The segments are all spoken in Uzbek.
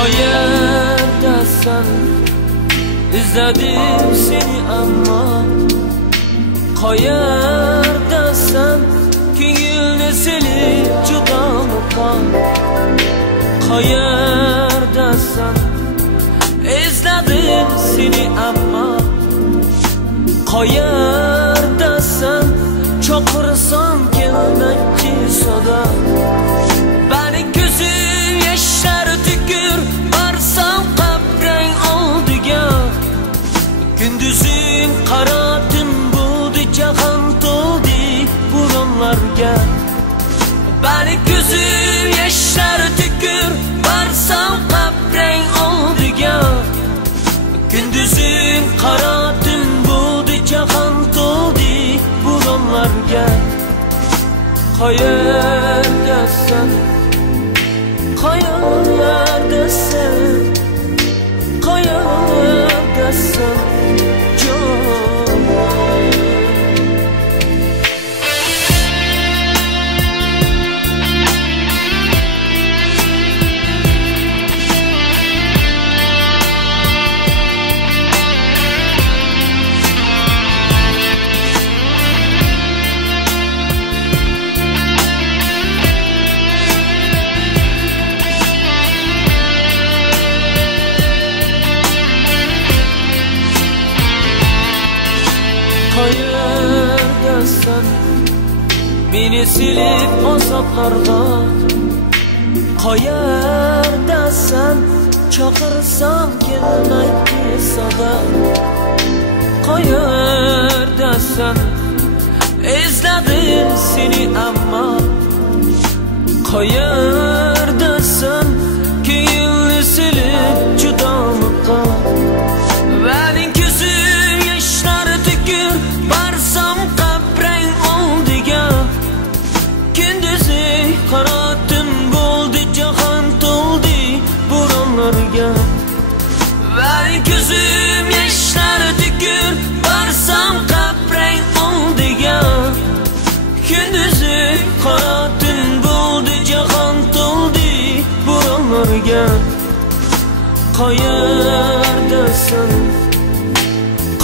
Qayerdasan? İzledim seni ama qayerdasan? Ko'ngilni silib judolikdan qayerdasan? İzledim seni ama qayerdasan? Chaqirsam kelmakchi sada beni ko'zim yoshlar tükür barsam qabrang oldiga gündüzün qara tun bo'ldi jahon to'ldi bo'ronlarga beni ko'zim yoshlar tükür barsam qabrang oldiga gündüzün qara tun bo'ldi jahon to'ldi bo'ronlarga qayerdasan? Qayerdasan? Qayerdasan? Qayerdasan? Beni silib azoblarga qayerdasan? Chaqirsam kelmaydi sada qayerdasan? İzledim seni ama qayerdasan? Ko'ngilni silib judolikka benim ko'zim yoshlar tükür barsam qabrang oldiga gündüzü qara tun bo'ldi jahon to'ldi bo'ronlarga benim ko'zim yoshlar tükür barsam qabrang oldiga gündüzü qara tun bo'ldi jahon to'ldi bo'ronlarga qayerdasan?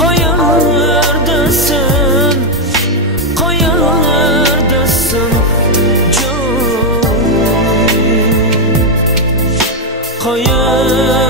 Qayerdasan? Qayerdasan? Jon qayerdasan?